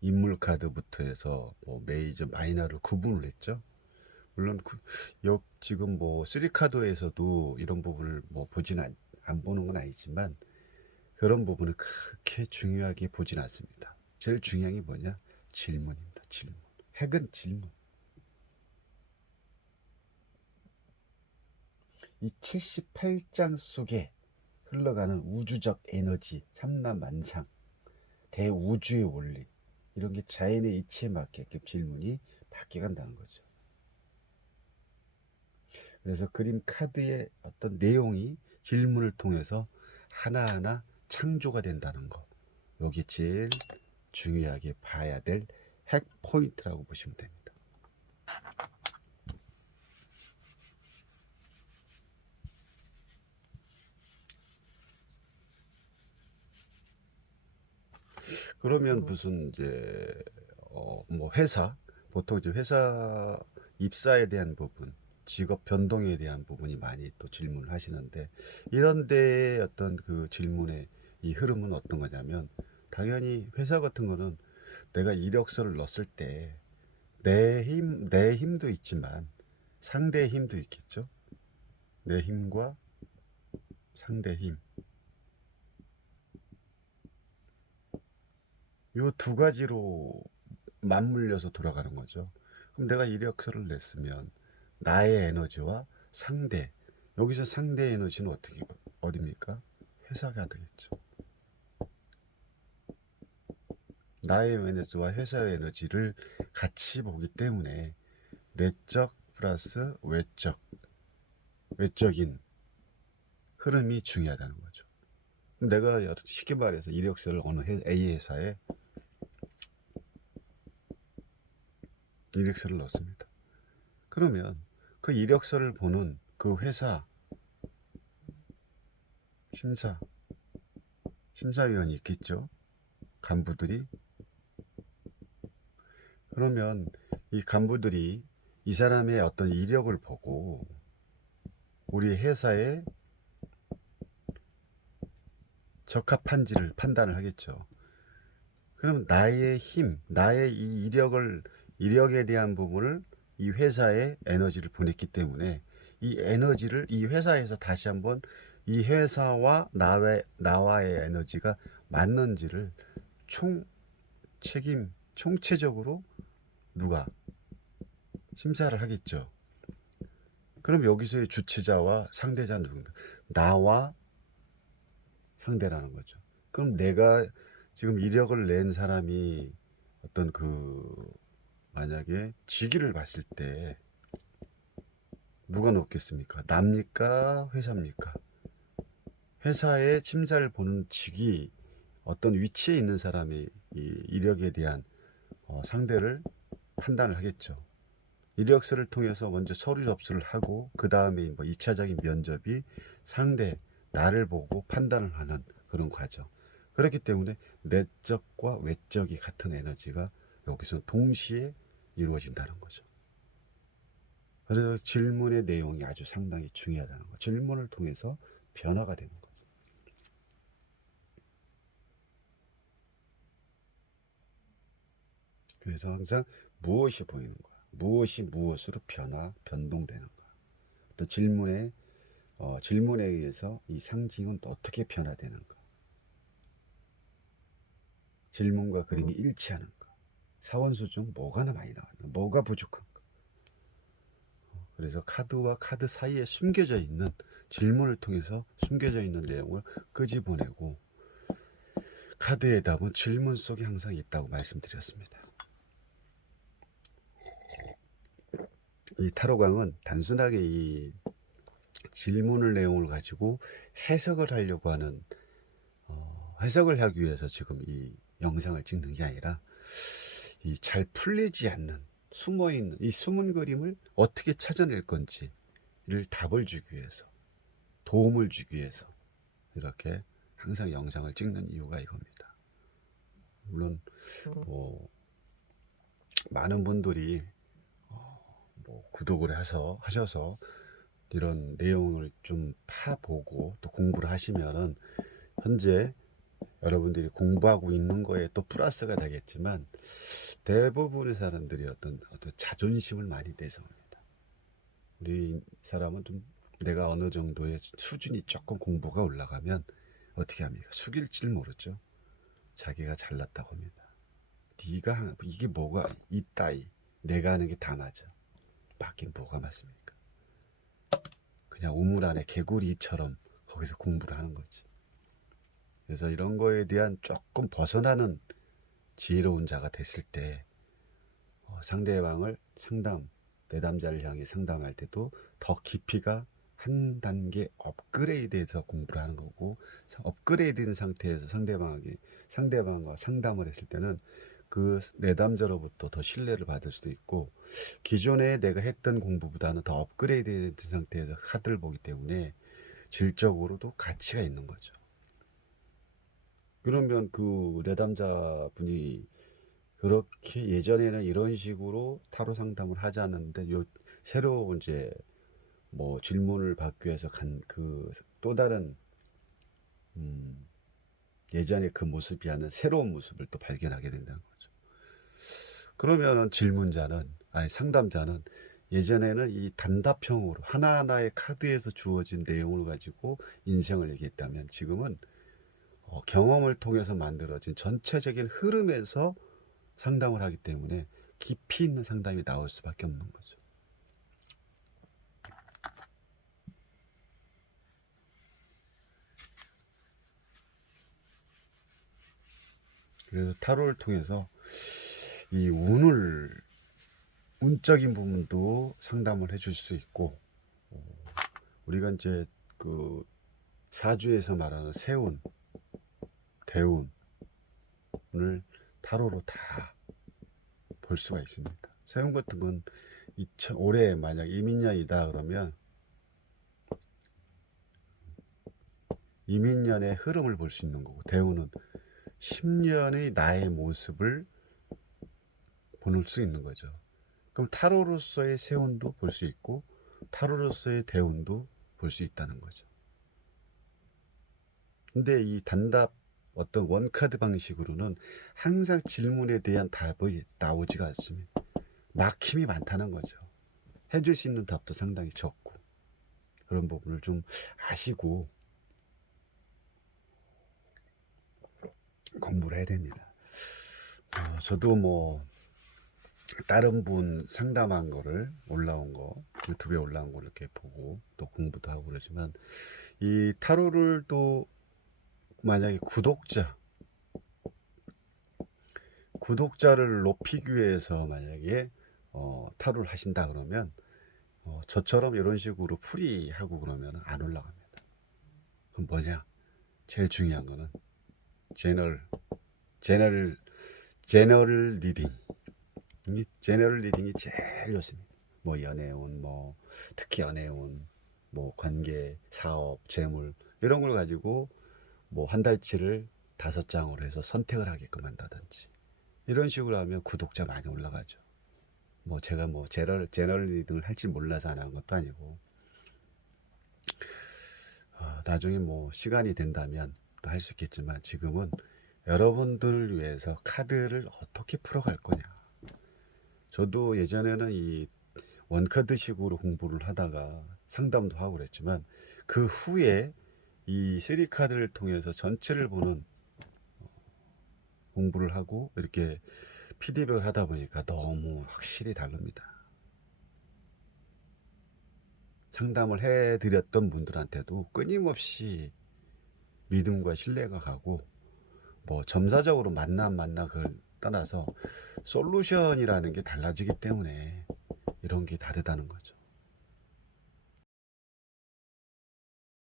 인물 카드부터 해서 뭐 메이저 마이너를 구분을 했죠. 물론 지금 뭐 3카드에서도 이런 부분을 뭐 안 보는 건 아니지만 그런 부분을 그렇게 중요하게 보진 않습니다. 제일 중요한 게 뭐냐? 질문입니다. 질문. 핵은 질문. 이 78장 속에 흘러가는 우주적 에너지, 삼라만상, 대우주의 원리, 이런 게 자연의 이치에 맞게끔 질문이 바뀌어간다는 거죠. 그래서 그림 카드의 어떤 내용이 질문을 통해서 하나하나 창조가 된다는 거. 여기 제일 중요하게 봐야 될 핵 포인트라고 보시면 됩니다. 그러면 무슨 이제 뭐 회사, 보통 이제 회사 입사에 대한 부분, 직업 변동에 대한 부분이 많이 또 질문을 하시는데, 이런 데의 어떤 그 질문의 이 흐름은 어떤 거냐면, 당연히 회사 같은 거는 내가 이력서를 넣었을 때 내 힘도 있지만 상대의 힘도 있겠죠. 내 힘과 상대 힘, 요 두 가지로 맞물려서 돌아가는 거죠. 그럼 내가 이력서를 냈으면 나의 에너지와 상대, 여기서 상대 에너지는 어디입니까? 회사가 되겠죠. 나의 에너지와 회사의 에너지를 같이 보기 때문에 내적 플러스 외적인 흐름이 중요하다는 거죠. 내가 쉽게 말해서 이력서를 어느 A 회사에 이력서를 넣습니다. 그러면 그 이력서를 보는 그 회사 심사위원이 있겠죠. 간부들이. 그러면 이 간부들이 이 사람의 어떤 이력을 보고 우리 회사에 적합한지를 판단을 하겠죠. 그럼 나의 힘, 나의 이 이력에 대한 부분을 이 회사에 에너지를 보냈기 때문에 이 에너지를 이 회사에서 다시 한번 이 회사와 나와의 에너지가 맞는지를 총체적으로 누가 심사를 하겠죠. 그럼 여기서의 주체자와 상대자는 누군가? 나와 상대라는 거죠. 그럼 내가 지금 이력을 낸 사람이 어떤 만약에 직위를 봤을 때 누가 높겠습니까? 납니까? 회사입니까? 회사의 심사를 보는 직위, 어떤 위치에 있는 사람의 이 이력에 대한 상대를 판단을 하겠죠. 이력서를 통해서 먼저 서류 접수를 하고 그 다음에 뭐 2차적인 면접이 나를 보고 판단을 하는 그런 과정. 그렇기 때문에 내적과 외적이 같은 에너지가 여기서 동시에 이루어진다는 거죠. 그래서 질문의 내용이 아주 상당히 중요하다는 거. 질문을 통해서 변화가 되는 거죠. 그래서 항상 무엇이 보이는 거야. 무엇이 무엇으로 변동되는 거야. 또 질문에 의해서 이 상징은 또 어떻게 변화되는가. 질문과 그림이 일치하는가. 사원수 중 뭐가 많이 나왔나. 뭐가 부족한가. 그래서 카드와 카드 사이에 질문을 통해서 숨겨져 있는 내용을 끄집어내고 카드의 답은 질문 속에 항상 있다고 말씀드렸습니다. 이 타로강은 단순하게 이 질문을 내용을 가지고 해석을 하려고 하는 해석을 하기 위해서 지금 이 영상을 찍는 게 아니라 이 잘 풀리지 않는 숨어있는 이 숨은 그림을 어떻게 찾아낼 건지를 답을 주기 위해서, 도움을 주기 위해서 이렇게 항상 영상을 찍는 이유가 이겁니다. 물론 뭐 많은 분들이 뭐 구독을 하셔서 이런 내용을 좀 파보고 또 공부를 하시면은 현재 여러분들이 공부하고 있는 거에 또 플러스가 되겠지만 대부분의 사람들이 어떤 자존심을 많이 내세웁니다. 우리 사람은 좀 내가 어느 정도의 수준이 조금 공부가 올라가면 어떻게 합니까? 숙일 줄 모르죠. 자기가 잘났다고 합니다. 네가 이게 뭐가 이따위 내가 하는 게 다 맞아. 맞긴 뭐가 맞습니까? 그냥 우물 안에 개구리처럼 거기서 공부를 하는 거지. 그래서 이런 거에 대한 조금 벗어나는 지혜로운 자가 됐을 때 상대방을 내담자를 향해 상담할 때도 더 깊이가 한 단계 업그레이드해서 공부를 하는 거고, 업그레이드된 상태에서 상대방과 상담을 했을 때는 그 내담자로부터 더 신뢰를 받을 수도 있고, 기존에 내가 했던 공부보다는 더 업그레이드된 상태에서 카드를 보기 때문에 질적으로도 가치가 있는 거죠. 그러면 그 내담자 분이 그렇게 예전에는 이런 식으로 타로 상담을 하지 않았는데 새로 이제 뭐 질문을 받기 위해서 간 그 또 다른 예전의 그 모습이 아닌 새로운 모습을 또 발견하게 된다는 거죠. 그러면은 상담자는 예전에는 이 단답형으로 하나하나의 카드에서 주어진 내용을 가지고 인생을 얘기했다면 지금은 경험을 통해서 만들어진 전체적인 흐름에서 상담을 하기 때문에 깊이 있는 상담이 나올 수밖에 없는 거죠. 그래서 타로를 통해서 이 운적인 부분도 상담을 해줄 수 있고, 우리가 이제 그 사주에서 말하는 세운, 대운을 타로로 다 볼 수가 있습니다. 세운 같은 건 올해 만약 이민년이다 그러면 이민년의 흐름을 볼 수 있는 거고, 대운은 10년의 나의 모습을 볼 수 있는 거죠. 그럼 타로로서의 세운도 볼 수 있고 타로로서의 대운도 볼 수 있다는 거죠. 근데 이 단답 어떤 원카드 방식으로는 항상 질문에 대한 답이 나오지가 않습니다. 막힘이 많다는 거죠. 해줄 수 있는 답도 상당히 적고, 그런 부분을 좀 아시고 공부를 해야 됩니다. 저도 뭐 다른 분 상담한 거를 유튜브에 올라온 거 이렇게 보고 또 공부도 하고 그러지만, 이 타로를 또 만약에 구독자를 높이기 위해서 만약에 타로를 하신다 그러면 저처럼 이런 식으로 풀이하고 그러면 안 올라갑니다. 그럼 뭐냐? 제일 중요한 거는 제너럴 리딩. 이 제너럴 리딩이 제일 좋습니다. 뭐 연애운, 특히 연애운, 관계, 사업, 재물 이런 걸 가지고 한 달치를 5장으로 해서 선택을 하게끔 한다든지 이런 식으로 하면 구독자 많이 올라가죠. 제가 제너럴 리딩을 할 줄 몰라서 안 하는 것도 아니고, 나중에 시간이 된다면 또 할 수 있겠지만 지금은 여러분들을 위해서 카드를 어떻게 풀어갈 거냐. 저도 예전에는 이 원카드식으로 공부를 하다가 상담도 하고 그랬지만, 그 후에 이 3카드를 통해서 전체를 보는 공부를 하고 이렇게 피드백을 하다 보니까 너무 확실히 다릅니다. 상담을 해드렸던 분들한테도 끊임없이 믿음과 신뢰가 가고, 점사적으로 만나 그걸 떠나서 솔루션이라는 게 달라지기 때문에 이런 게 다르다는 거죠.